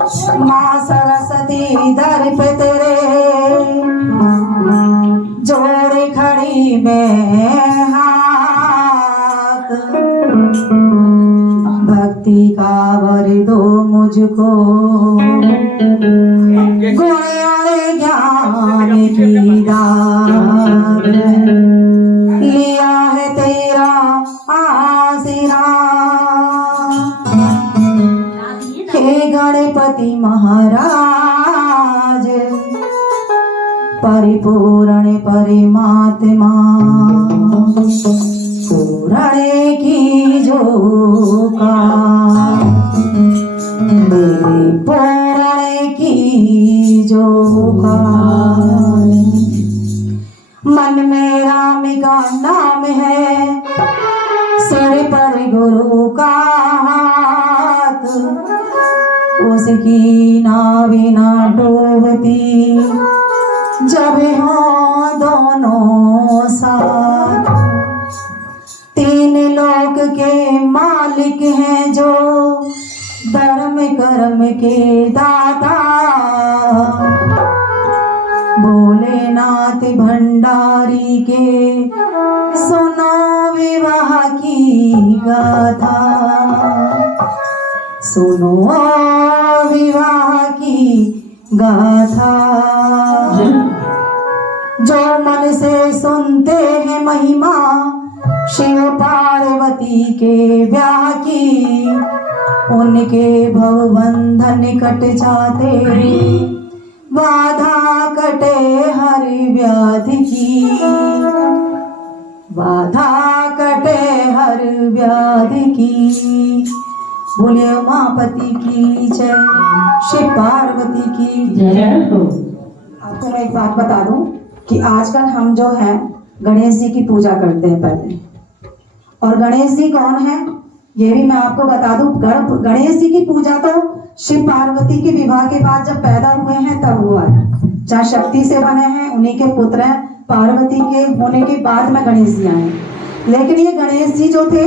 माँ सरस्वती दर पे तेरे जोड़े खड़ी मैं हाथ, भक्ति का वर दो मुझको, गुण और ज्ञान की दात, लिया है तेरा आशीर्वाद हे गणपति महाराज, परिपूर्ण परमात्मा, पूर्ण की जोका, मेरे पूर्ण की जोका। मन में राम का नाम है, सिर पर गुरु का हाथ, उसकी नावी ना डूबती जब हो दोनों साथ। तीन लोक के मालिक हैं जो धर्म कर्म के दाता, भोलेनाथ भंडारी के सुनो विवाह की गाथा, सुनो विवाह की गाथा। जो मन से सुनते हैं महिमा शिव पार्वती के ब्याह की, उनके भवबंधन कट जाते, बाधा कटे हर व्याधि की, बाधा कटे हर व्याधि की। बोलिए उमापति की जय, शिव पार्वती की जय। आपको मैं एक बात बता दूं कि आजकल हम जो है गणेश जी की पूजा करते हैं पहले, और गणेश जी कौन है ये भी मैं आपको बता दूं। गणेश जी की पूजा तो शिव पार्वती के विवाह के बाद जब पैदा हुए हैं तब हुआ है, चाहे शक्ति से बने हैं, उन्हीं के पुत्र हैं, पार्वती के होने के बाद में गणेश जी आए। लेकिन ये गणेश जी जो थे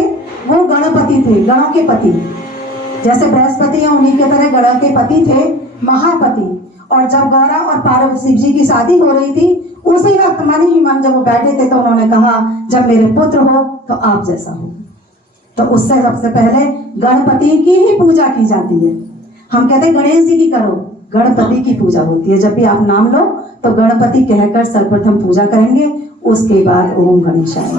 वो गणपति थे, गणों के पति, जैसे बृहस्पति है उन्हीं के तरह गणों के पति थे, महापति। और जब गौरा और पार्वती शिव जी की शादी हो रही थी, उसी वक्त मन ही मन जब वो बैठे थे तो उन्होंने कहा जब मेरे पुत्र हो तो आप जैसा हो। तो उससे सबसे पहले गणपति की ही पूजा की जाती है। हम कहते हैं गणेश जी की करो, गणपति की पूजा होती है। जब भी आप नाम लो तो गणपति कहकर सर्वप्रथम पूजा करेंगे, उसके बाद ओम गणेशाय।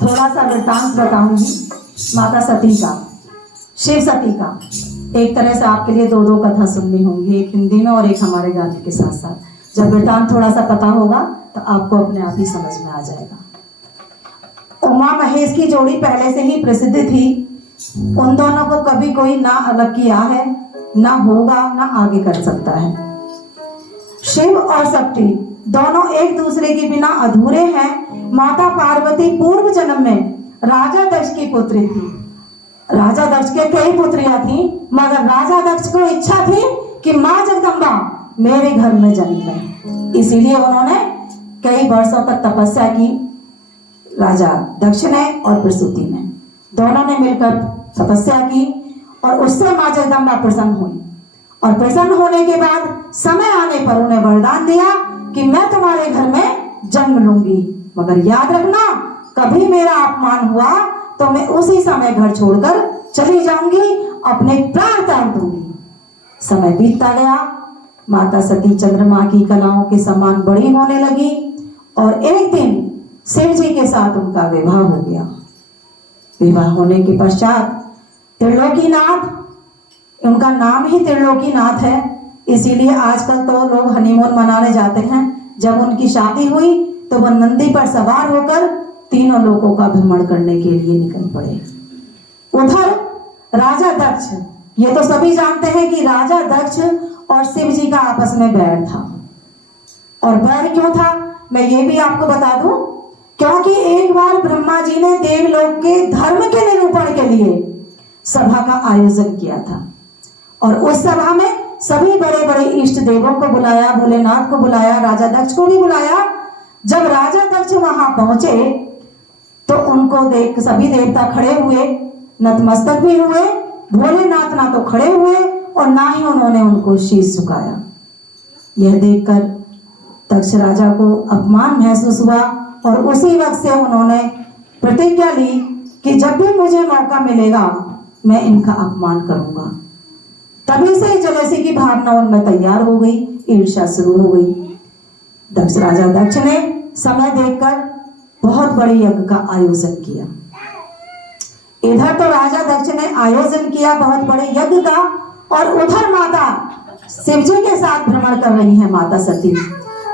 थोड़ा सा वृत्तांत बताऊंगी माता सती का, शिव सती का। एक तरह से आपके लिए दो कथा सुननी होंगी, एक हिंदी में और एक हमारे गाने के साथ साथ। जब वृत्तांत थोड़ा सा पता होगा तो आपको अपने आप ही समझ में आ जाएगा। उमा महेश की जोड़ी पहले से ही प्रसिद्ध थी। उन दोनों को कभी कोई ना अलग किया है, ना होगा, ना आगे कर सकता है। शिव और शक्ति दोनों एक दूसरे के बिना अधूरे हैं। माता पार्वती पूर्व जन्म में राजा दक्ष की पुत्री थी। राजा दक्ष के कई पुत्रियां थी, मगर राजा दक्ष को इच्छा थी कि माँ जगदम्बा मेरे घर में जन्म ले। इसीलिए उन्होंने कई वर्षों तक तपस्या की। राजा दक्ष ने और प्रसूति ने दोनों ने मिलकर तपस्या की और उससे माँ जगदम्बा प्रसन्न हुई। और प्रसन्न होने के बाद समय आने पर उन्हें वरदान दिया कि मैं तुम्हारे घर में जन्म लूंगी, मगर याद रखना कभी मेरा अपमान हुआ तो मैं उसी समय घर छोड़कर चली जाऊंगी, अपने प्राण त्याग दूंगी। समय बीतता गया। माता सती चंद्रमा की कलाओं के समान बड़ी होने लगी और एक दिन शिव जी के साथ उनका विवाह हो गया। विवाह होने के पश्चात त्रिलोकीनाथ, उनका नाम ही त्रिलोकीनाथ है, इसीलिए आजकल तो लोग हनीमून मनाने जाते हैं। जब उनकी शादी हुई तो वह नंदी पर सवार होकर तीनों लोकों का भ्रमण करने के लिए निकल पड़े। उधर राजा दक्ष, ये तो सभी जानते हैं कि राजा दक्ष और शिव जी का आपस में बैर था। और बैर क्यों था मैं ये भी आपको बता दूं, क्योंकि एक बार ब्रह्मा जी ने देवलोक के धर्म के निरूपण के लिए सभा का आयोजन किया था और उस सभा में सभी बड़े बड़े इष्ट देवों को बुलाया, भोलेनाथ को बुलाया, राजा दक्ष को भी बुलाया। जब राजा दक्ष वहां पहुंचे तो उनको देख सभी देवता खड़े हुए, नतमस्तक भी हुए। भोलेनाथ ना तो खड़े हुए और ना ही उन्होंने उनको शीश झुकाया। यह देखकर दक्ष राजा को अपमान महसूस हुआ और उसी वक्त से उन्होंने प्रतिज्ञा ली कि जब भी मुझे मौका मिलेगा मैं इनका अपमान करूंगा। तभी से जलसी की भावना उनमें तैयार हो गई, ईर्ष्या शुरू हो गई। दक्ष राजा दक्ष ने समय देखकर बहुत बड़े यज्ञ का आयोजन किया। इधर तो राजा दक्ष ने आयोजन किया बहुत बड़े यज्ञ का और उधर माता शिवजी के साथ भ्रमण कर रही है माता सती।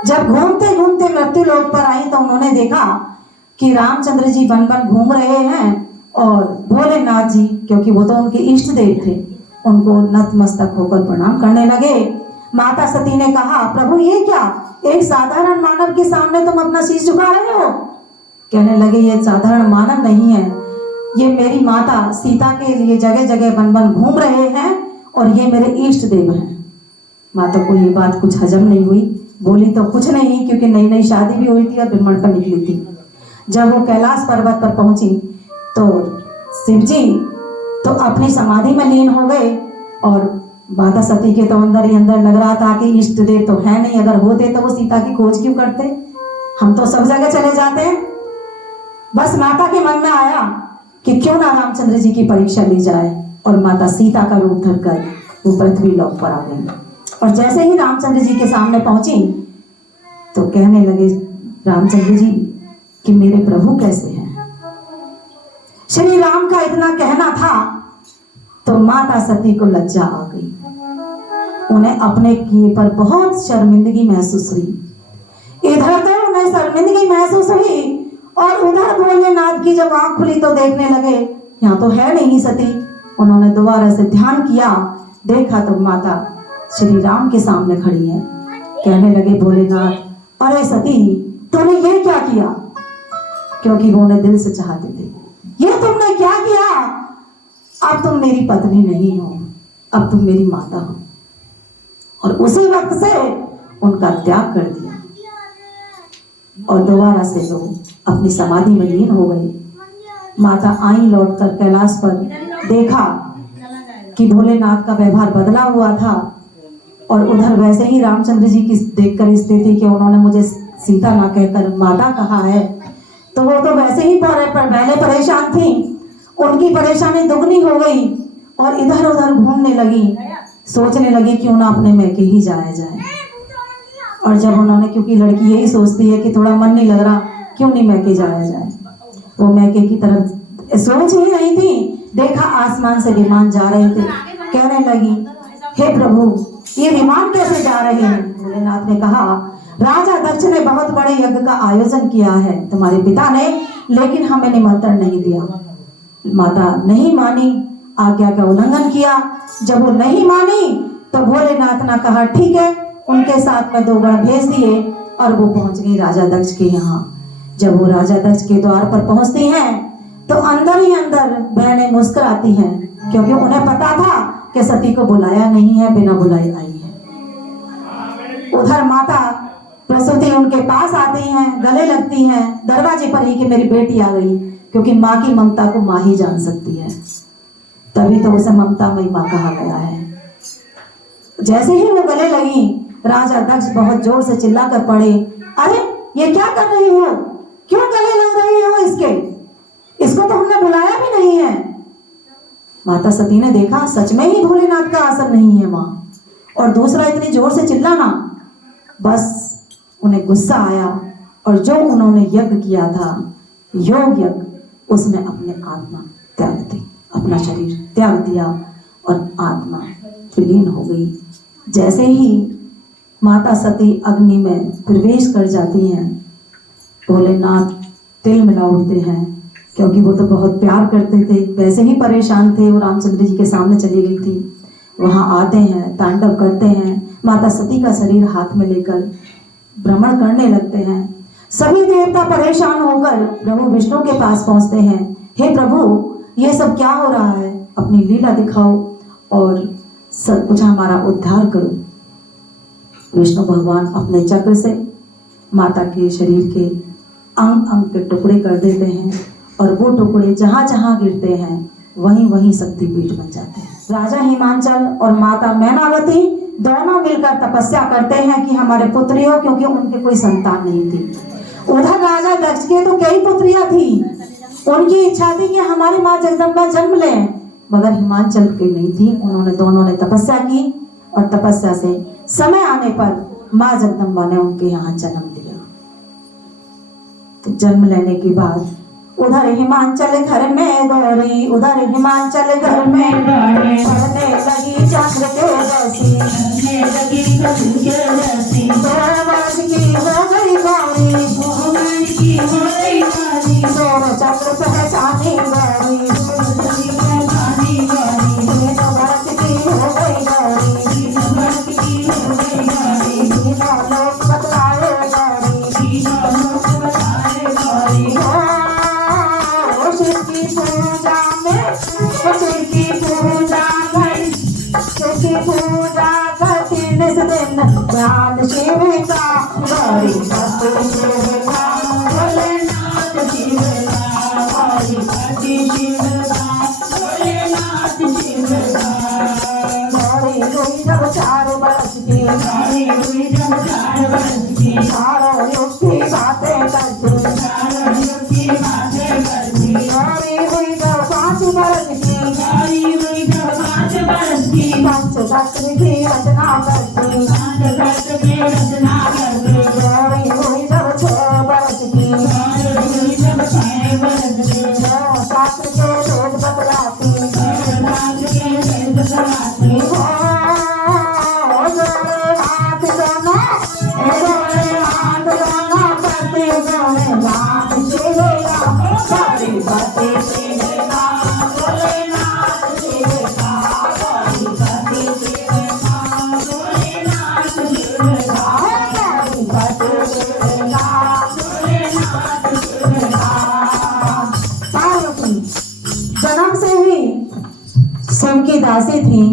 जब घूमते घूमते मृत्यु लोक पर आई तो उन्होंने देखा कि रामचंद्र जी वन वन घूम रहे हैं और भोलेनाथ जी, क्योंकि वो तो उनके इष्ट देव थे, उनको नतमस्तक होकर प्रणाम करने लगे। माता सती ने कहा, प्रभु ये क्या, एक साधारण मानव के सामने तुम अपना शीश झुका रहे हो? कहने लगे, ये साधारण मानव नहीं है, ये मेरी माता सीता के लिए जगह जगह वन वन घूम रहे हैं और ये मेरे इष्ट देव हैं। माता को ये बात कुछ हजम नहीं हुई, बोली तो कुछ नहीं, क्योंकि नई नई शादी भी हुई थी और भ्रमण पर निकली थी। जब वो कैलाश पर्वत पर पहुंची तो शिव जी तो अपनी समाधि में लीन हो गए और माता सती के तो अंदर ही अंदर लग रहा था कि इष्ट देव तो है नहीं, अगर होते तो वो सीता की खोज क्यों करते, हम तो सब जगह चले जाते हैं। बस माता के मन में आया कि क्यों ना रामचंद्र जी की परीक्षा ली जाए और माता सीता का रूप धरकर वो पृथ्वी लोक पर आ गई। और जैसे ही रामचंद्र जी के सामने पहुंची तो कहने लगे रामचंद्र जी कि मेरे प्रभु कैसे हैं। श्री राम का इतना कहना था तो माता सती को लज्जा आ गई, उन्हें अपने किए पर बहुत शर्मिंदगी महसूस हुई। इधर तो उन्हें शर्मिंदगी महसूस हुई और उधर भोलेनाथ की जब आंख खुली तो देखने लगे यहाँ तो है नहीं सती। उन्होंने दोबारा से ध्यान किया, देखा तो माता श्री राम के सामने खड़ी है। कहने लगे भोलेनाथ, अरे सती तूने ये क्या किया, क्योंकि वो उन्हें दिल से चाहते थे। ये तुमने क्या किया, अब तुम मेरी पत्नी नहीं हो, अब तुम मेरी माता हो। और उसी वक्त से उनका त्याग कर दिया और दोबारा से लोग अपनी समाधि में लीन हो गए। माता आई लौटकर कैलाश पर, देखा कि भोलेनाथ का व्यवहार बदला हुआ था और उधर वैसे ही रामचंद्र जी की देखकर स्थिति कि उन्होंने मुझे सीता ना कहकर माता कहा है, तो वो तो वैसे ही पहले परेशान थी, उनकी परेशानी दुगनी हो गई और इधर उधर घूमने लगी, सोचने लगी क्यों ना अपने मैके ही जाया जाए। और जब उन्होंने, क्योंकि लड़की यही सोचती है कि थोड़ा मन नहीं लग रहा, क्यों नहीं मैके जाया जाए, वो मैके की तरफ सोच ही नहीं थी। देखा आसमान से विमान जा रहे थे, कहने लगी हे प्रभु ये विमान कैसे जा रहे हैं। भोलेनाथ ने कहा, राजा दक्ष ने बहुत बड़े यज्ञ का आयोजन किया है तुम्हारे पिता ने, लेकिन हमें निमंत्रण नहीं दिया। माता नहीं मानी, आज्ञा का उल्लंघन किया। जब वो नहीं मानी तो भोलेनाथ ने कहा ठीक है, उनके साथ में 2 गण भेज दिए और वो पहुंच गई राजा दक्ष के यहाँ। जब वो राजा दक्ष के द्वार पर पहुंचती हैं तो अंदर ही अंदर बहनें मुस्कुराती हैं, क्योंकि उन्हें पता था कि सती को बुलाया नहीं है, बिना बुलाए आई है। उधर माता प्रसूति उनके पास आती हैं, गले लगती हैं दरवाजे पर ही कि मेरी बेटी आ गई, क्योंकि माँ की ममता को माँ ही जान सकती है, तभी तो उसे ममतामयी माँ कहा गया है। जैसे ही वो गले लगी, राजा दक्ष बहुत जोर से चिल्ला कर पड़े, अरे ये क्या कर रही हो, क्यों गले लग रही हो इसके, इसको तो हमने बुलाया भी नहीं है। माता सती ने देखा सच में ही भोलेनाथ का असर नहीं है माँ, और दूसरा इतनी जोर से चिल्लाना, बस उन्हें गुस्सा आया और जो उन्होंने यज्ञ किया था, योग यज्ञ, उसमें अपने आत्मा त्याग दी, अपना शरीर त्याग दिया और आत्मा विलीन हो गई। जैसे ही माता सती अग्नि में प्रवेश कर जाती हैं, भोलेनाथ तिल मिला उठते हैं, क्योंकि वो तो बहुत प्यार करते थे, वैसे ही परेशान थे, वो रामचंद्र जी के सामने चली गई थी। वहाँ आते हैं, तांडव करते हैं, माता सती का शरीर हाथ में लेकर भ्रमण करने लगते हैं। सभी देवता परेशान होकर प्रभु विष्णु के पास पहुंचते हैं, हे प्रभु ये सब क्या हो रहा है, अपनी लीला दिखाओ और सब कुछ हमारा उद्धार करो। विष्णु भगवान अपने चक्र से माता के शरीर के अंग अंग के टुकड़े कर देते हैं, और वो टुकड़े जहाँ जहाँ गिरते हैं वहीं वहीं शक्तिपीठ बन जाते हैं। राजा हिमांचल और माता मैनावती दोनों मिलकर तपस्या करते हैं कि हमारे पुत्री हो, क्योंकि उनके कोई संतान नहीं थी। उधर राजा दक्ष के तो कई पुत्रियां थी, उनकी इच्छा थी कि हमारी माँ जगदम्बा जन्म ले, मगर हिमांचल की नहीं थी। उन्होंने दोनों ने तपस्या की और तपस्या से समय आने पर माँ जगदम्बा ने उनके यहाँ जन्म लिया। तो जन्म लेने के बाद उधर हिमांचल घर में गौरी, उधर हिमांचल घर में गौरी, पढ़ने लगी चंद्र के जैसी, पढ़ने लगी चंद्र के जैसी, 2 वर्ष की हो गई गौरी, 2 वर्ष की हो गई गौरी, सोन चंद्र पहचानी गौरी, 2 वर्ष की पहचानी गौरी, 3 वर्ष की हो गई गौरी, 3 वर्ष की हो गई गौरी, 3 लोग बतलाए गौरी, 3 लोग बतलाए गौरी। पूजा करती निस दिन ध्यान शिव का, गौरी भक्ति शिव का, भोलेनाथ शिव का, गौरी भक्ति शिव का, भोलेनाथ शिव का। गौरी हुई जब 4 वर्ष की, गौरी हुई जब 4 वर्ष की, चारों युग की बातें करती, चारों युग की बातें करती। गौरी हुई जब 5 वर्ष की, गौरी हुई जब 5 वर्ष की, पंचतंत्र की रचना करती, पंचतंत्र की रचना करती। गौरी हुई जब 6 वर्ष की, गौरी हुई जब 6 वर्ष की, शास्त्र के वेद बतलाती, शास्त्र के वेद बतलाती। भोलेनाथ दोनों, भोलेनाथ दोनों करते भोलेनाथ शिव का, गौरी भक्ति शिव का, भोलेनाथ शिव का, गौरी भक्ति शिव का, भोलेनाथ शिव का, गौरी भक्ति शिव का, भोलेनाथ शिव का। पार्वती जन्म से ही शिव की दासी थी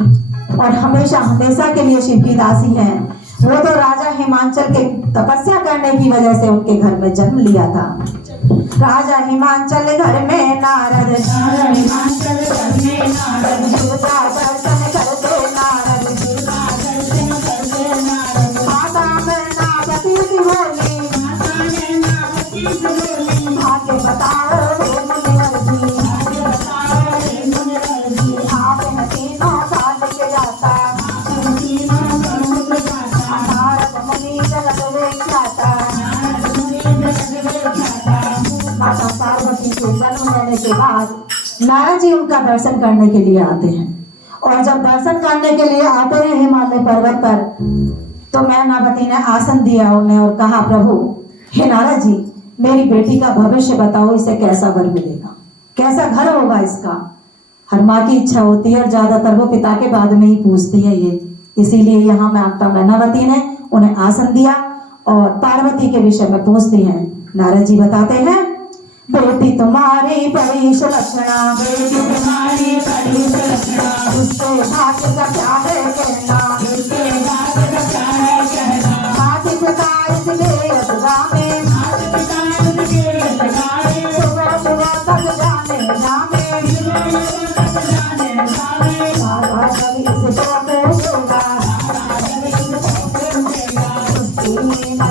और हमेशा हमेशा के लिए शिव की दासी है। वो तो राजा हिमांचल के तपस्या करने की वजह से उनके घर में जन्म लिया था। राजा हिमांचल घर में नारद, राजा हिमांचल घर में नारद, पूजा दर्शन करते नारद, पूजा दर्शन करते नारद। माता मैनावती की बोली, माता मैनावती की बोली, भाग्य बताओ हे मुनिवर जी, भाग्य बताओ हे मुनिवर जी। आपने 3 साल के जाता, आपने 3 साल के जाता, नारद मुनि जगत विख्याता, नारद मुनि जगत विख्याता। माता पार्वती के जन्म होने के बाद नारद जी उनका दर्शन करने के लिए आते हैं, और जब दर्शन करने के लिए आते हैं हिमालय पर्वत पर, तो मैनावती ने आसन दिया उन्हें और कहा, प्रभु हे नारद जी, मेरी बेटी का भविष्य बताओ, इसे कैसा वर मिलेगा, कैसा घर होगा इसका। हर माँ की इच्छा होती है और ज्यादातर वो पिता के बाद में ही पूछती है ये, इसीलिए यहाँ माता मैनावती ने उन्हें आसन दिया और पार्वती के विषय में पूछती हैं। नारद जी बताते हैं, बेटी तुम्हारी बड़ी सुलक्षणा, बेटी तुम्हारी बड़ी सुलक्षणा, उसके भाग्य का क्या है कहना, उसके भाग्य का क्या है कहना, माता पिता इसके यशगा में, माता पिता इसके यशगा में, सुबह सुबह तक जाने जाने, तक जाने जाने, सारा जग इसको पूछेगा, सारा जग इसको पूछेगा, उसकी महिमा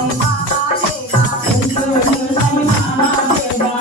मानेगा, उसकी महिमा मानेगा।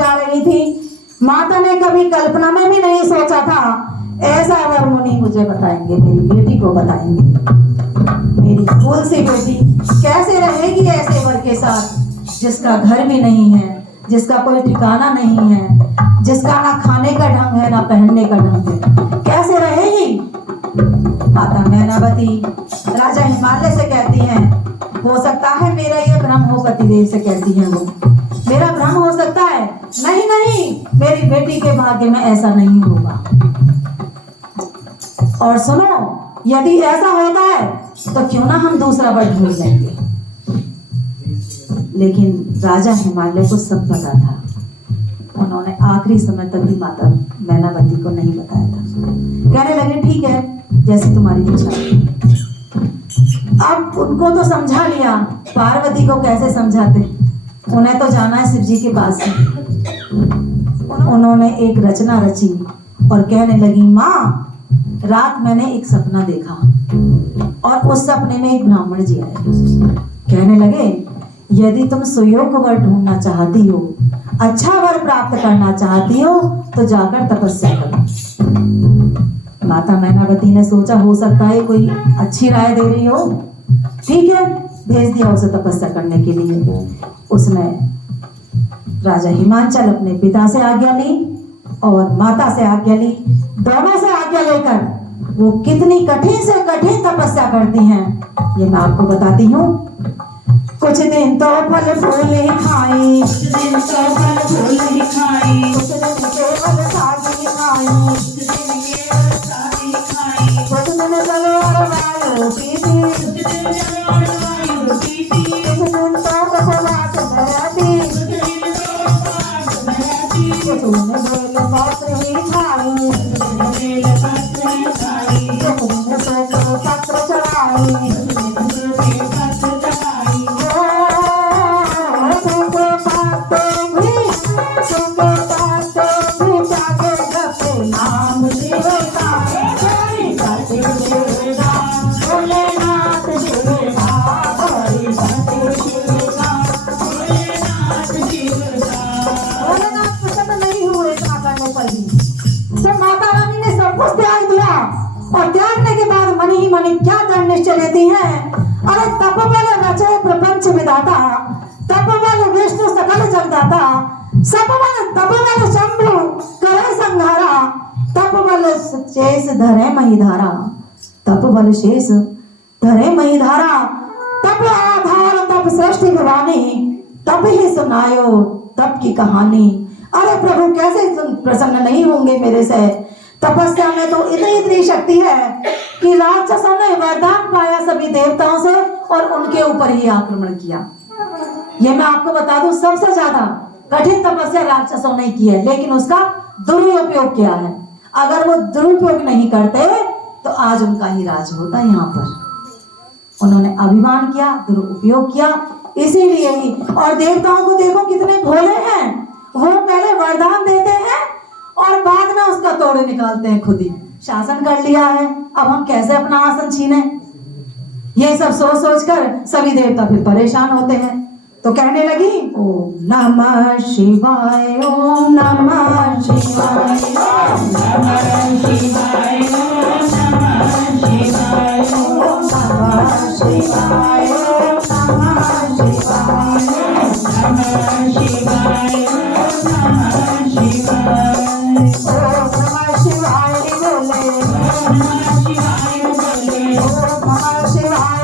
जा रही थी। माता ने कभी कल्पना में भी नहीं सोचा था ऐसा वर मुनि मुझे बताएंगे, मेरी बेटी को बताएंगे। मेरी फूल सी बेटी कैसे रहेगी ऐसे वर के साथ जिसका घर भी नहीं है, जिसका कोई ठिकाना नहीं है, जिसका ना खाने का ढंग है ना पहनने का ढंग है, कैसे रहेगी। माता मैनावती राजा हिमालय से कहती हैं, हो सकता है मेरा ये भ्रम हो, पतिदेव से कहती हैं वो, मेरा भ्रम हो सकता है। नहीं नहीं, मेरी बेटी के भाग्य में ऐसा नहीं होगा। और सुनो, यदि ऐसा होता है तो क्यों ना हम दूसरा वर ढूंढ लेंगे। लेकिन राजा हिमालय को सब पता था। उन्होंने आखिरी समय तक भी माता मैनावती को नहीं बताया था। कहने लगे ठीक है, जैसी तुम्हारी इच्छा है। अब उनको तो समझा लिया, पार्वती को कैसे समझाते, उन्हें तो जाना है शिव जी के पास से। उन्होंने एक रचना रची और कहने लगी, माँ रात मैंने एक सपना देखा और उस सपने में एक ब्राह्मण जी आए। कहने लगे, यदि तुम सुयोग वर ढूंढना चाहती हो, अच्छा वर प्राप्त करना चाहती हो, तो जाकर तपस्या करो। माता मैनावती ने सोचा हो सकता है कोई अच्छी राय दे रही हो, ठीक है, भेज दिया उसे तपस्या करने के लिए। उसने राजा हिमांचल अपने पिता से आज्ञा ली और माता से आज्ञा ली। दोनों से आज्ञा लेकर वो कितनी कठिन से कठिन तपस्या करती हैं, ये मैं आपको बताती हूँ। कुछ दिन तो फल फूल ही खाई, कुछ दिन तो फल फूल ही खाई, कुछ दिन केवल सागी खाई, कुछ दिन केवल सागी खाई, कुछ दिन जलोढ़ वायु पीती, कुछ दिन जलोढ़ वायु पीती, कुछ दिन तो कपवास धरती, कुछ दिन तो कपवास धरती, कुछ दिन बेल पत्र ही खाई, बेल पत्र ही खाई, कुछ दिन तो पत्र चढ़ाई, और त्यागने के बाद मन ही मन क्या दृढ़ निश्चय लेती हैं। अरे तपबल रचे प्रपंच विधाता, तपबल विष्णु सकल जगदाता, सबबल तपबल शंभु करे संहारा, तपबल शेष धरे महिधारा, तपबल शेष धरे महिधारा, तप आधार तप सृष्टि भवानी, तप ही सुनायो तप की कहानी। अरे प्रभु कैसे प्रसन्न नहीं होंगे मेरे से। तपस्या में तो इतनी शक्ति है कि राक्षसों ने वरदान पाया सभी देवताओं से और उनके ऊपर ही आक्रमण किया। ये मैं आपको बता दूं, सबसे ज्यादा कठिन तपस्या राक्षसों ने की है, लेकिन उसका दुरुपयोग किया है। अगर वो दुरुपयोग नहीं करते तो आज उनका ही राज होता यहाँ पर। उन्होंने अभिमान किया, दुरुपयोग किया, इसीलिए ही। और देवताओं को देखो कितने भोले हैं, वो पहले वरदान देते हैं और बाद में उसका तोड़े निकालते हैं। खुद ही शासन कर लिया है, अब हम कैसे अपना आसन छीने। ये सब सोच सोच कर सभी देवता फिर परेशान होते हैं। तो कहने लगी, ओम नमः शिवाय, ओम नमः शिवाय, ओम नमः शिवाय, ओम नमः शिवाय, ओम नमः शिवाय, ओम नमः शिवाय, ओम नमः शिवाय, ओम नमः शिवाय।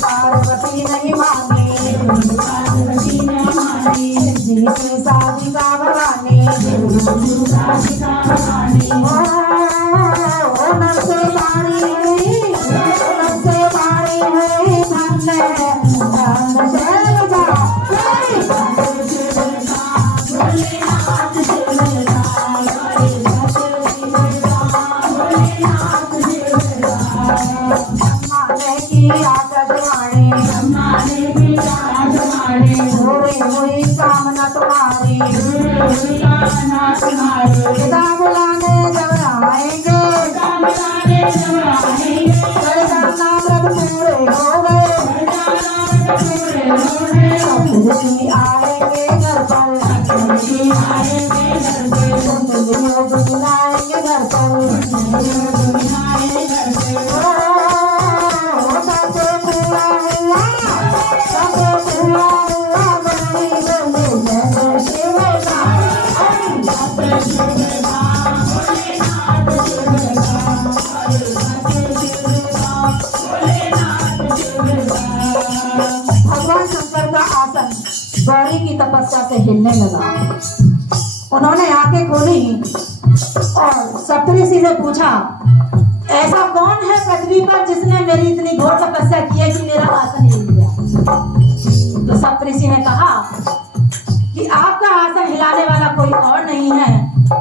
पार्वती नहीं मानी, साधिका भवानी, नमसे पानी हुई, नमसे पानी हुई, धन्य माने की आकाशवाणी पूरी हुई कामना तुम्हारी पिता बुलाने जब आएंगे नाम पूरे हो गए सप्तऋषि आएंगे घर पर बुलाएंगे घर भगवान शंकर का आसन गौरी की तपस्या से हिलने लगा। उन्होंने आंखें खोली और सप्तऋषि से पूछा, ऐसा कौन है पृथ्वी पर जिसने मेरी इतनी घोर तपस्या की है कि मेरा आसन हिल गया? तो सप्तऋषि ने कहा कि आपका आसन हिलाने वाला कोई और नहीं है,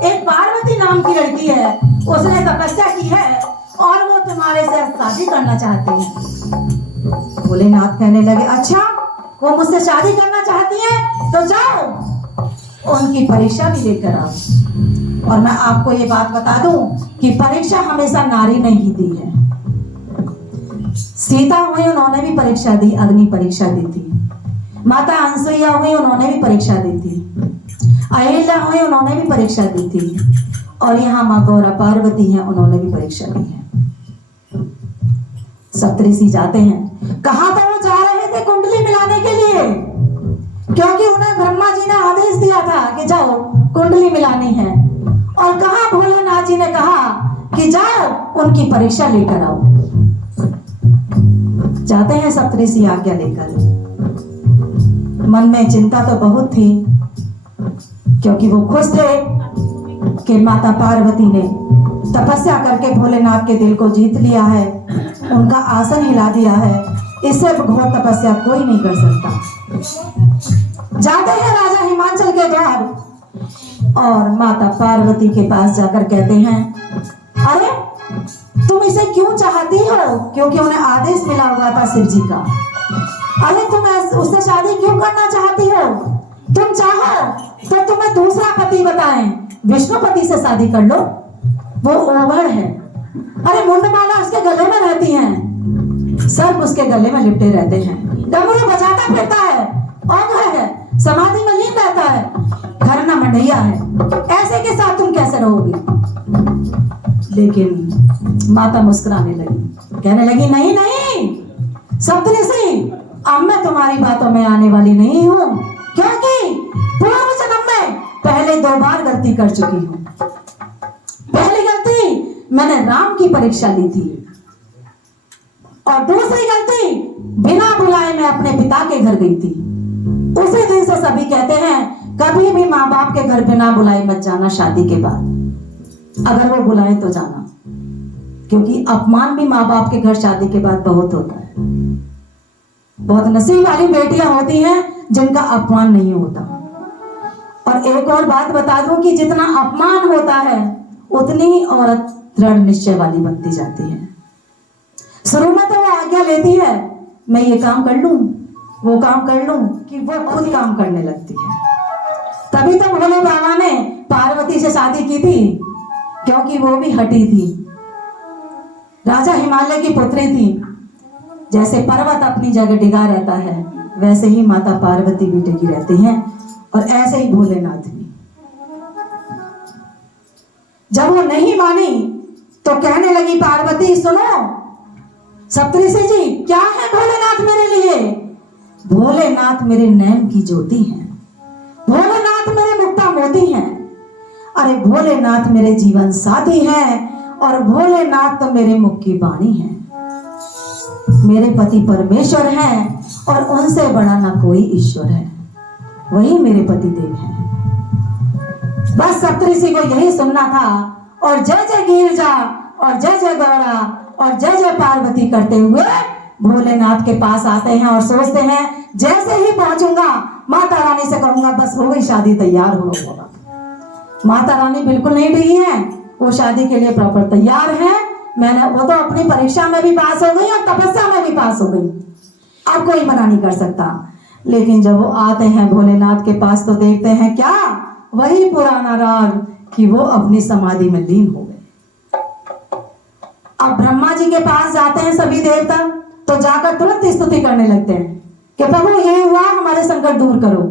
एक पार्वती नाम की लड़की है, उसने तपस्या की है और वो तुम्हारे से शादी करना चाहती है। भोलेनाथ कहने लगे, अच्छा वो मुझसे शादी करना चाहती है तो जाओ उनकी परीक्षा भी लेकर आओ। और मैं आपको ये बात बता दूं कि परीक्षा हमेशा नारी ने ही दी है। सीता हुई, उन्होंने भी परीक्षा दी, अग्नि परीक्षा दी थी। माता अनसुईया हुई, उन्होंने भी परीक्षा दी थी। अहिल्या हुई, उन्होंने भी परीक्षा दी थी। और यहाँ माँ गौरा पार्वती है, उन्होंने भी परीक्षा दी है। सप्तऋषि जाते हैं। कहाँ तो वो जा रहे थे कुंडली मिलाने के लिए, क्योंकि उन्हें ब्रह्मा जी ने आदेश दिया था कि जाओ कुंडली मिलानी है। और कहा भोलेनाथ जी ने कहा कि जाओ उनकी परीक्षा लेकर आओ। जाते हैं सप्तऋषि आज्ञा लेकर। मन में चिंता तो बहुत थी, क्योंकि वो खुश थे कि माता पार्वती ने तपस्या करके भोलेनाथ के दिल को जीत लिया है, उनका आसन हिला दिया है। इससे घोर तपस्या कोई नहीं कर सकता। जाते हैं राजा हिमांचल के द्वार और माता पार्वती के पास जाकर कहते हैं, अरे तुम इसे क्यों चाहती हो? क्योंकि उन्हें आदेश मिला हुआ था शिव जी का। अरे तुम उससे शादी क्यों करना चाहती हो? तुम चाहो तो तुम्हें दूसरा पति बताएं, विष्णुपति से शादी कर लो, वो ओघड़ है। अरे मुंडमाला उसके गले में रहती है, सर्प उसके गले में लिपटे रहते हैं, डमरू बजाता फिरता है, ओघड़ है, समाधि में लीन रहता है, घरना मंडैया है, ऐसे के साथ तुम कैसे रहोगी? लेकिन माता मुस्कुराने लगी, कहने लगी, नहीं नहीं सप्तऋषि, अब मैं तुम्हारी बातों में आने वाली नहीं हूँ, क्योंकि पूर्व जन्म में पहले 2 बार गलती कर चुकी हूँ। पहली गलती मैंने राम की परीक्षा ली थी, और दूसरी गलती बिना बुलाए मैं अपने पिता के घर गई थी। उसी दिन से सभी कहते हैं कभी भी माँ बाप के घर बिना बुलाए मत जाना शादी के बाद, अगर वो बुलाए तो जाना, क्योंकि अपमान भी माँ बाप के घर शादी के बाद बहुत होता है। बहुत नसीब वाली बेटियां होती हैं जिनका अपमान नहीं होता। और एक और बात बता दूं कि जितना अपमान होता है उतनी औरत दृढ़ निश्चय वाली बनती जाती है। शुरू में तो वो आज्ञा लेती है, मैं ये काम कर लूं, वो काम कर लूं, कि वो खुद काम करने लगती है। तभी तो भोले बाबा ने पार्वती से शादी की थी, क्योंकि वो भी हटी थी, राजा हिमालय की पुत्री थी। जैसे पर्वत अपनी जगह टिका रहता है, वैसे ही माता पार्वती भी टिकी रहती हैं, और ऐसे ही भोलेनाथ भी। जब वो नहीं मानी तो कहने लगी, पार्वती सुनो, सप्तऋषि जी क्या है भोलेनाथ मेरे लिए? भोलेनाथ मेरे नैन की ज्योति हैं, भोलेनाथ मेरे मुक्ता मोती हैं, अरे भोलेनाथ मेरे जीवन साथी हैं, और भोलेनाथ तो मेरे मुख की वाणी है। मेरे पति परमेश्वर हैं, और उनसे बड़ा ना कोई ईश्वर है, वही मेरे पति देव हैं। बस सप्तऋषि को यही सुनना था, और जय जय गिरिजा और जय जय गौरा और जय जय पार्वती करते हुए भोलेनाथ के पास आते हैं और सोचते हैं जैसे ही पहुंचूंगा माता रानी से कहूंगा बस हो गई शादी, तैयार हो होगा। माता रानी बिल्कुल नहीं डरी है, वो शादी के लिए प्रॉपर तैयार है। मैंने वो तो अपनी परीक्षा में भी पास हो गई और तपस्या में भी पास हो गई, अब कोई मना नहीं कर सकता। लेकिन जब वो आते हैं भोलेनाथ के पास तो देखते हैं क्या, वही पुराना राग कि वो अपनी समाधि में लीन हो गए। अब ब्रह्मा जी के पास जाते हैं सभी देवता, तो जाकर तुरंत स्तुति करने लगते हैं कि प्रभु ये हुआ, हमारे संकट दूर करो।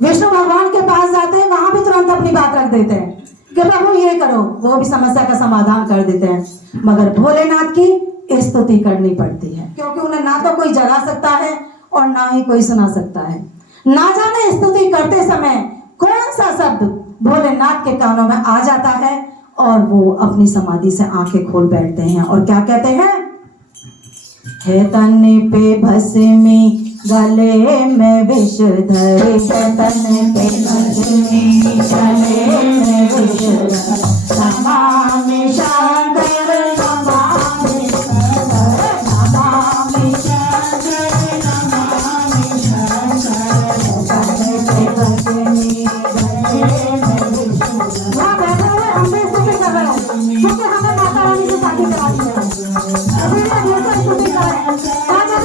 विष्णु भगवान के पास जाते हैं, वहां भी तुरंत अपनी बात रख देते हैं कि प्रभु ये करो, वो भी समस्या का समाधान कर देते हैं। मगर भोलेनाथ की स्तुति करनी पड़ती है, क्योंकि उन्हें ना तो कोई जगा सकता है और ना ही कोई सुना सकता है। ना जाने स्तुति करते समय कौन सा शब्द भोलेनाथ के कानों में आ जाता है और वो अपनी समाधि से आंखें खोल बैठते हैं और क्या कहते हैं, है तन पे भस्मी गले में विष धरे, है तन पे भस्मी गले में विष धरे, नमामि शंकर नमामि शंकर नमामि शंकर नमामि शंकर, तन पे भस्मी गले में विष धरे। वहाँ बैठे हुए हम भी स्तुति कर रहे हैं, क्योंकि हमें माता रानी से शादी करानी है। अभी मैं जैसे स्तुति कर रहे हैं,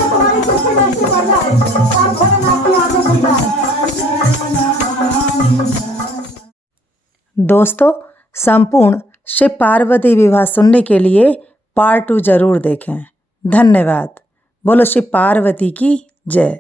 तुम्हारी सृष्टि वैसी बढ़ जाए, आप भोलेनाथ की आंखें खुल जाए। दोस्तों, संपूर्ण शिव पार्वती विवाह सुनने के लिए पार्ट 2 जरूर देखें। धन्यवाद। बोलो शिव पार्वती की जय।